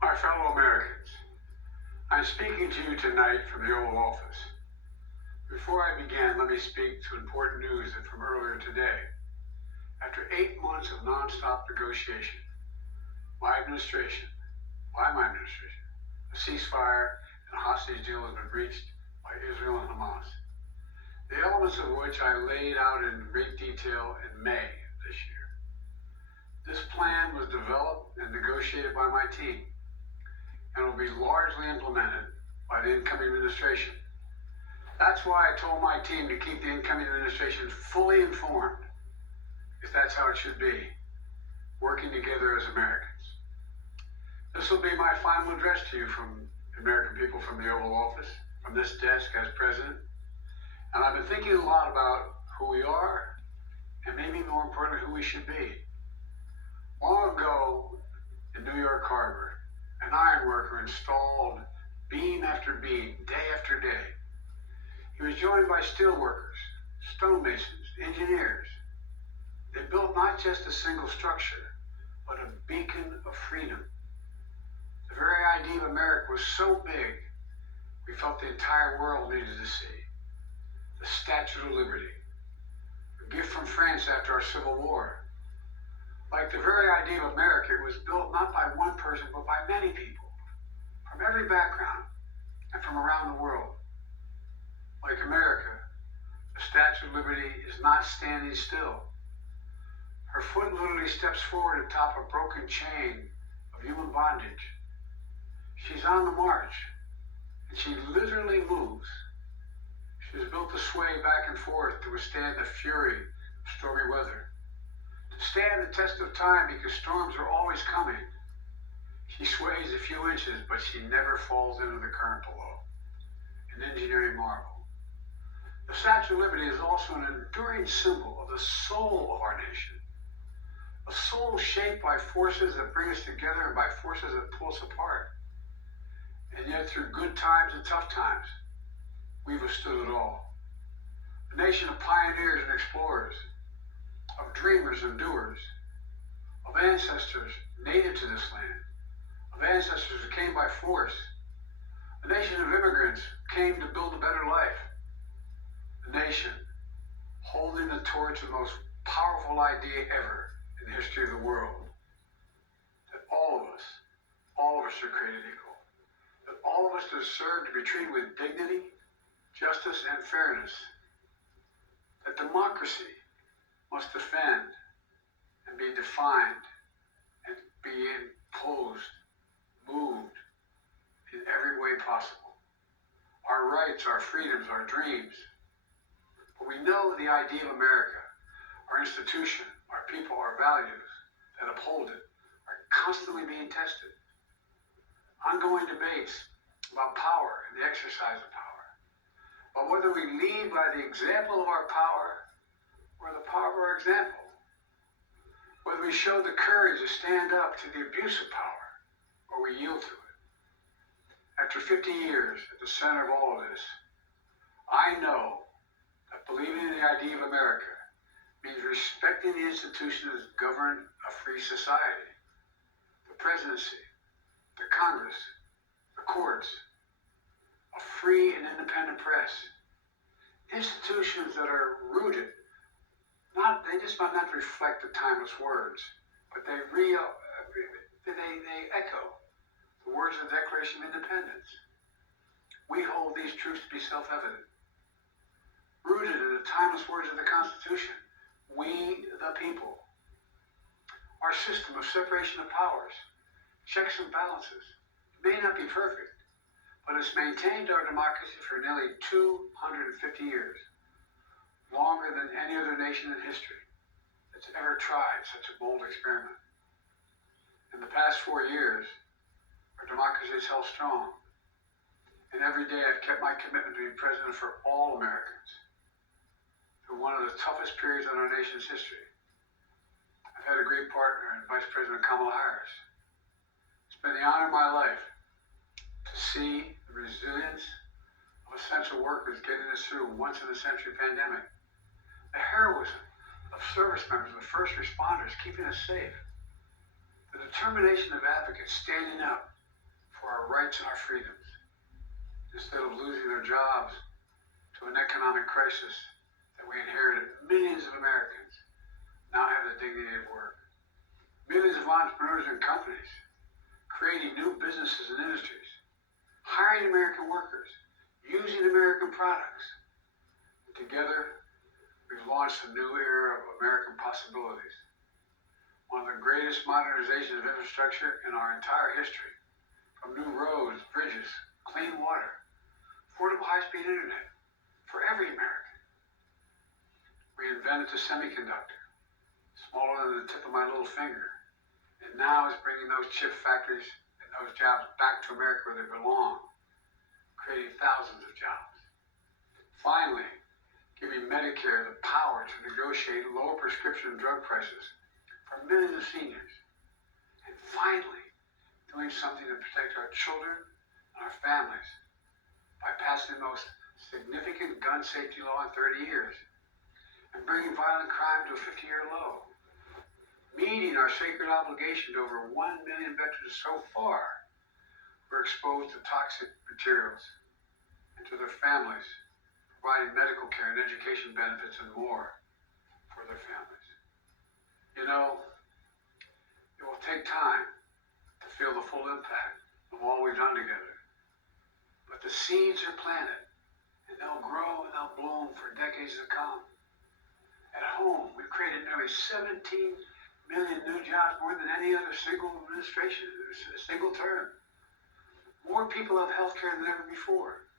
My fellow Americans, I'm speaking to you tonight from the Oval Office. Before I begin, let me speak to important news from earlier today. After 8 months of non-stop negotiation, my administration, a ceasefire and a hostage deal has been reached by Israel and Hamas, the elements of which I laid out in great detail in May of this year. This plan was developed and negotiated by my team and will be largely implemented by the incoming administration. That's why I told my team to keep the incoming administration fully informed, because that's how it should be, working together as Americans. This will be my final address to you from the American people from the Oval Office, from this desk as president. And I've been thinking a lot about who we are, and maybe more importantly, who we should be. Long ago, in New York Harbor, an iron worker installed beam after beam, day after day. He was joined by steel workers, stonemasons, engineers. They built not just a single structure, but a beacon of freedom. The very idea of America was so big, we felt the entire world needed to see. The Statue of Liberty, a gift from France after our Civil War. Like the very idea of America, it was built not by one person, but by many people, from every background and from around the world. Like America, the Statue of Liberty is not standing still. Her foot literally steps forward atop a broken chain of human bondage. She's on the march, and she literally moves. She was built to sway back and forth to withstand the fury of stormy weather, to stand the test of time because storms are always coming. She sways a few inches, but she never falls into the current below. An engineering marvel. The Statue of Liberty is also an enduring symbol of the soul of our nation. A soul shaped by forces that bring us together and by forces that pull us apart. And yet through good times and tough times, we've withstood it all. A nation of pioneers and explorers, of dreamers and doers, of ancestors native to this land, of ancestors who came by force, a nation of immigrants who came to build a better life, a nation holding the torch of the most powerful idea ever in the history of the world, that all of us are created equal, that all of us deserve to be treated with dignity, justice, and fairness, that democracy must defend and be defined and be imposed, moved in every way possible. Our rights, our freedoms, our dreams. But we know the idea of America, our institution, our people, our values that uphold it, are constantly being tested. Ongoing debates about power and the exercise of power. But whether we lead by the example of our power or the power of our example, whether we show the courage to stand up to the abuse of power or we yield to it. After 50 years at the center of all of this, I know that believing in the idea of America means respecting the institutions that govern a free society, the presidency, the Congress, the courts, a free and independent press, institutions that are rooted, they just might not reflect the timeless words, but they echo the words of the Declaration of Independence. We hold these truths to be self-evident. Rooted in the timeless words of the Constitution, we the people. Our system of separation of powers, checks and balances, may not be perfect, but it's maintained our democracy for nearly 250 years, longer than any other nation in history that's ever tried such a bold experiment. In the past 4 years, our democracy has held strong, and every day I've kept my commitment to be president for all Americans through one of the toughest periods in our nation's history. I've had a great partner in Vice President Kamala Harris. It's been the honor of my life to see the resilience of essential workers getting us through a once-in-a-century pandemic. The heroism of service members, the first responders, keeping us safe. The determination of advocates standing up for our rights and our freedoms, instead of losing their jobs to an economic crisis that we inherited. Millions of Americans now have the dignity of work. Millions of entrepreneurs and companies creating new businesses and industries, hiring American workers, using American products. And together, we've launched a new era of American possibilities. One of the greatest modernizations of infrastructure in our entire history, from new roads, bridges, clean water, affordable high-speed internet for every American. We invented the semiconductor, smaller than the tip of my little finger, and now it's bringing those chip factories and those jobs back to America where they belong, creating thousands of jobs. Finally, giving Medicare the power to negotiate lower prescription drug prices for millions of seniors. And finally, doing something to protect our children and our families by passing the most significant gun safety law in 30 years and bringing violent crime to a 50-year low. Meeting our sacred obligation to over 1 million veterans so far who are exposed to toxic materials, and to their families, providing medical care and education benefits and more for their families. You know, it will take time to feel the full impact of all we've done together. But the seeds are planted, and they'll grow and they'll bloom for decades to come. At home, we've created nearly 17 million new jobs, more than any other single administration, a single term. More people have health care than ever before.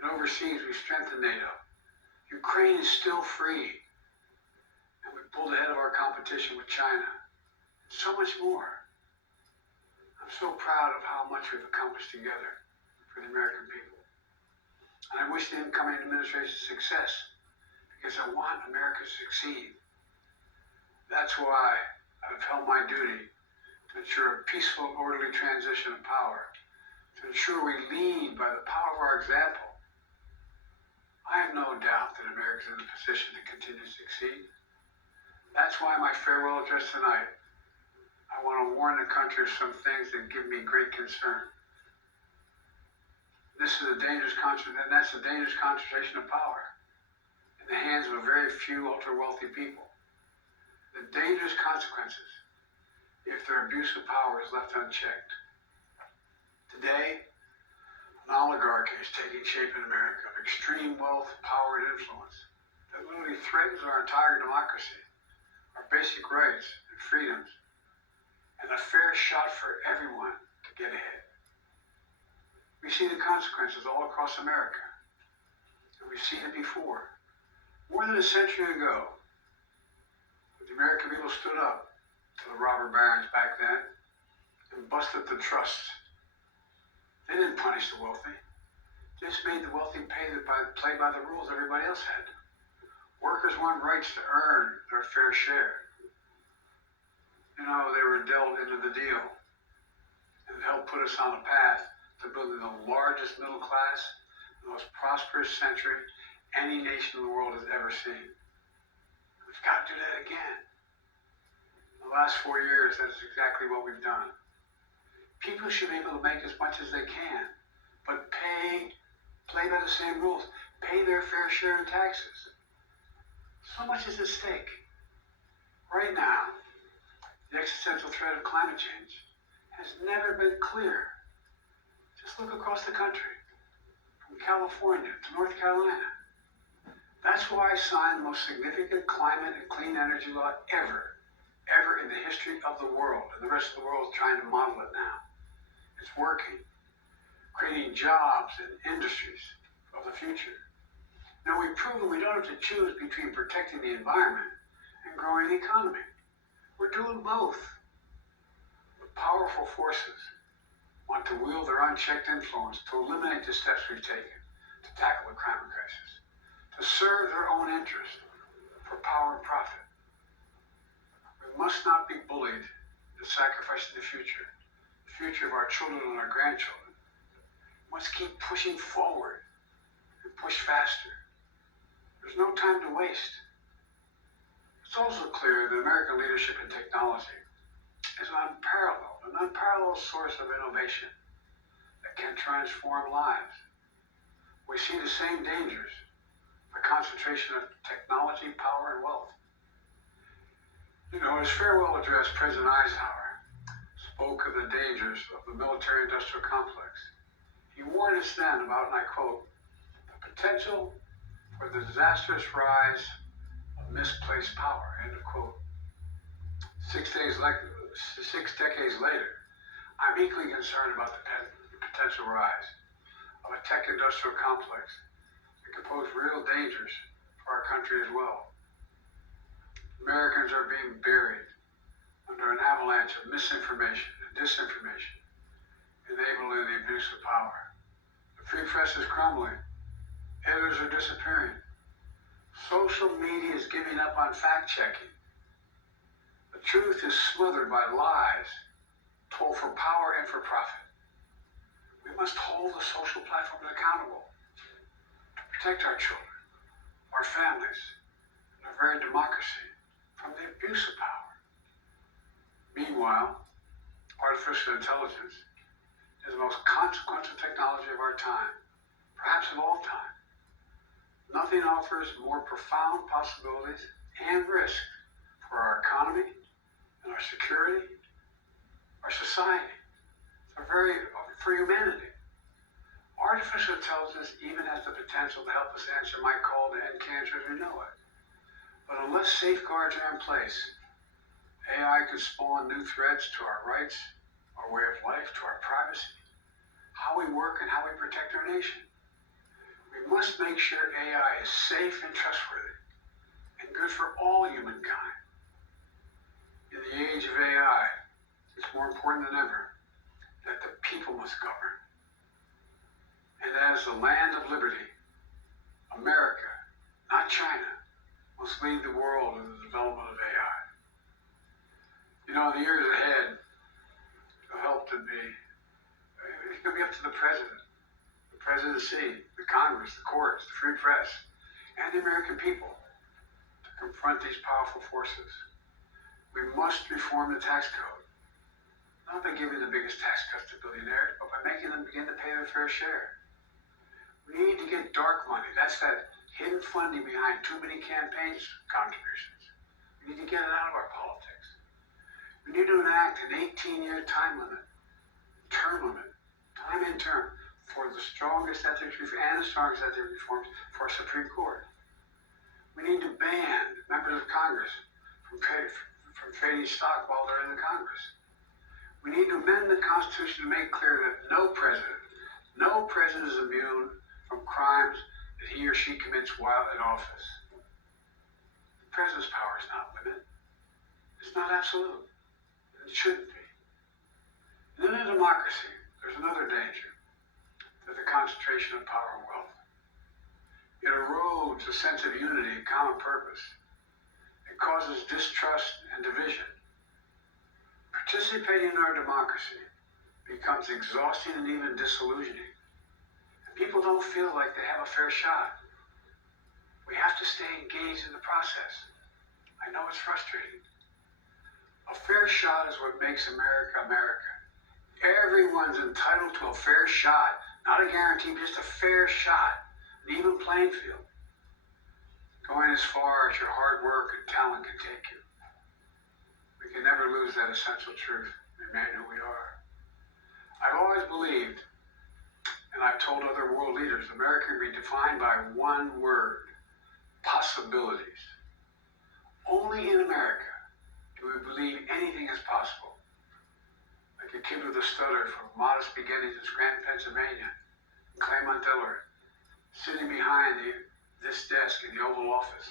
And overseas, we've strengthened NATO. Ukraine is still free. And we pulled ahead of our competition with China. And so much more. I'm so proud of how much we've accomplished together for the American people. And I wish the incoming administration success, because I want America to succeed. That's why I've held my duty to ensure a peaceful and orderly transition of power, to ensure we lead by the power of our example. I have no doubt that America is in a position to continue to succeed. That's why my farewell address tonight, I want to warn the country of some things that give me great concern. This is a dangerous and that's a dangerous concentration of power in the hands of a very few ultra-wealthy people. The dangerous consequences if their abuse of power is left unchecked. Today, an oligarchy is taking shape in America of extreme wealth, power, and influence that literally threatens our entire democracy, our basic rights and freedoms, and a fair shot for everyone to get ahead. We see the consequences all across America, and we've seen it before. More than a century ago, the American people stood up to the robber barons back then and busted the trusts. They didn't punish the wealthy. They just made the wealthy play by the rules everybody else had. Workers want rights to earn their fair share. You know, they were dealt into the deal, and it helped put us on a path to building the largest middle class, the most prosperous century any nation in the world has ever seen. We've got to do that again. In the last 4 years, that's exactly what we've done. People should be able to make as much as they can, but play by the same rules, pay their fair share in taxes. So much is at stake. Right now, the existential threat of climate change has never been clearer. Just look across the country, from California to North Carolina. That's why I signed the most significant climate and clean energy law ever in the history of the world. And the rest of the world is trying to model it now. It's working, creating jobs and industries of the future. Now we've proven we don't have to choose between protecting the environment and growing the economy. We're doing both. But powerful forces want to wield their unchecked influence to eliminate the steps we've taken to tackle the climate crisis, to serve their own interest for power and profit. We must not be bullied into sacrificing the future of our children and our grandchildren. We must keep pushing forward and push faster. There's no time to waste. It's also clear that American leadership in technology is an unparalleled source of innovation that can transform lives. We see the same dangers, the concentration of technology, power, and wealth. In his farewell address, President Eisenhower spoke of the dangers of the military-industrial complex. He warned us then about, and I quote, the potential for the disastrous rise of misplaced power, end of quote. 6 decades later, I'm equally concerned about the potential rise of a tech-industrial complex that could pose real dangers for our country as well. Americans are being buried under an avalanche of misinformation and disinformation, enabling the abuse of power. The free press is crumbling. Editors are disappearing. Social media is giving up on fact-checking. The truth is smothered by lies told for power and for profit. We must hold the social platforms accountable to protect our children, our families, and our very democracy from the abuse of power. Meanwhile, artificial intelligence is the most consequential technology of our time, perhaps of all time. Nothing offers more profound possibilities and risk for our economy and our security, our society, for humanity. Artificial intelligence even has the potential to help us answer my call to end cancer as we know it. But unless safeguards are in place, AI could spawn new threats to our rights, our way of life, to our privacy, how we work and how we protect our nation. We must make sure AI is safe and trustworthy and good for all humankind. In the age of AI, it's more important than ever that the people must govern. And as the land of liberty, America, not China, must lead the world in the development of AI. The years ahead will help to be, it's going to be up to the presidency, the Congress, the courts, the free press, and the American people to confront these powerful forces. We must reform the tax code, not by giving the biggest tax cuts to billionaires, but by making them begin to pay their fair share. We need to get dark money. That's that hidden funding behind too many campaign contributions. We need to get it out of our politics. We need to enact an 18-year time limit, term limit, time and term, for the strongest ethics and the strongest ethics reforms for our Supreme Court. We need to ban members of Congress from trading stock while they're in the Congress. We need to amend the Constitution to make clear that no president is immune from crimes that he or she commits while in office. The president's power is not limited. It's not absolute. It shouldn't be. And in a democracy, there's another danger to the concentration of power and wealth. It erodes a sense of unity and common purpose. It causes distrust and division. Participating in our democracy becomes exhausting and even disillusioning. And people don't feel like they have a fair shot. We have to stay engaged in the process. I know it's frustrating. A fair shot is what makes America, America. Everyone's entitled to a fair shot, not a guarantee, just a fair shot, an even playing field. Going as far as your hard work and talent can take you. We can never lose that essential truth, remain who we are. I've always believed, and I've told other world leaders, America can be defined by one word: possibilities. Only in America do we believe anything is possible. Like a kid with a stutter from modest beginnings in Scranton, Pennsylvania, and Claremont, Delaware, sitting behind this desk in the Oval Office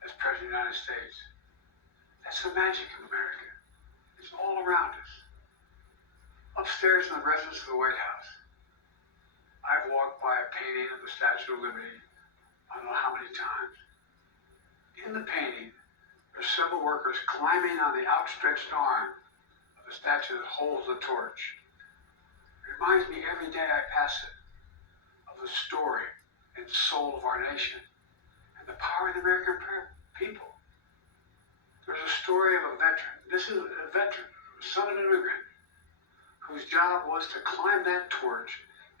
as President of the United States. That's the magic of America. It's all around us. Upstairs in the residence of the White House, I've walked by a painting of the Statue of Liberty I don't know how many times. In the painting, there's several workers climbing on the outstretched arm of the statue that holds the torch. It reminds me every day I pass it of the story and soul of our nation and the power of the American people. There's a story of a veteran. This is a veteran, son of an immigrant, whose whose job was to climb that torch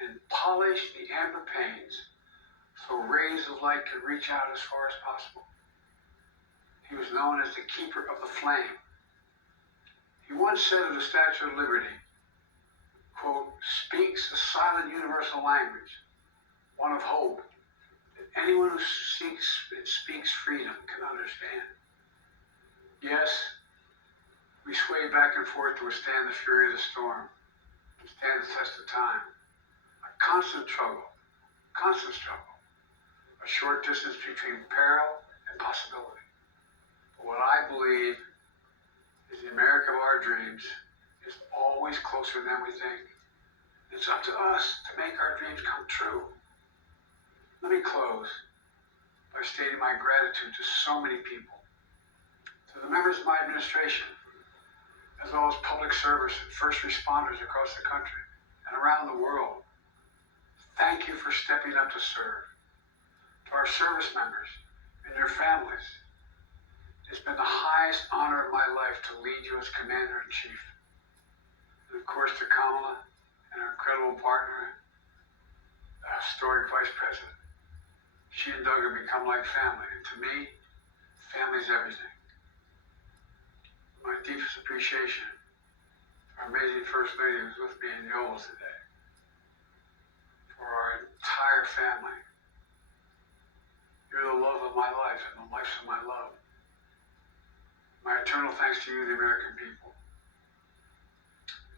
and polish the amber panes so rays of light could reach out as far as possible. He was known as the keeper of the flame. He once said of the Statue of Liberty, quote, "speaks a silent universal language, one of hope, that anyone who speaks freedom can understand." Yes, we sway back and forth to withstand the fury of the storm, to stand the test of time. A constant struggle, a short distance between peril and possibility. But what I believe is the America of our dreams is always closer than we think. It's up to us to make our dreams come true. Let me close by stating my gratitude to so many people, to the members of my administration, as well as public service and first responders across the country and around the world. Thank you for stepping up to serve. To our service members and their families, it's been the highest honor of my life to lead you as Commander-in-Chief. And of course to Kamala and our incredible partner, the historic Vice President. She and Doug have become like family, and to me, family's everything. My deepest appreciation to our amazing First Lady who's with me in the Oval today. For our entire family. You're the love of my life and the life of my love. My eternal thanks to you, the American people.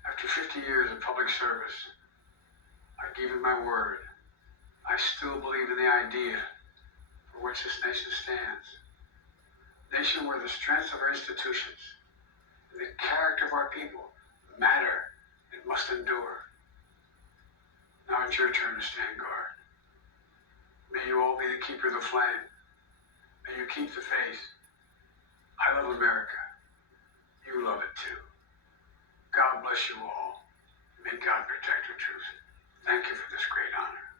After 50 years of public service, I give you my word. I still believe in the idea for which this nation stands. A nation where the strength of our institutions and the character of our people matter and must endure. Now it's your turn to stand guard. May you all be the keeper of the flame. May you keep the faith. I love America. You love it too. God bless you all. May God protect your truth. Thank you for this great honor.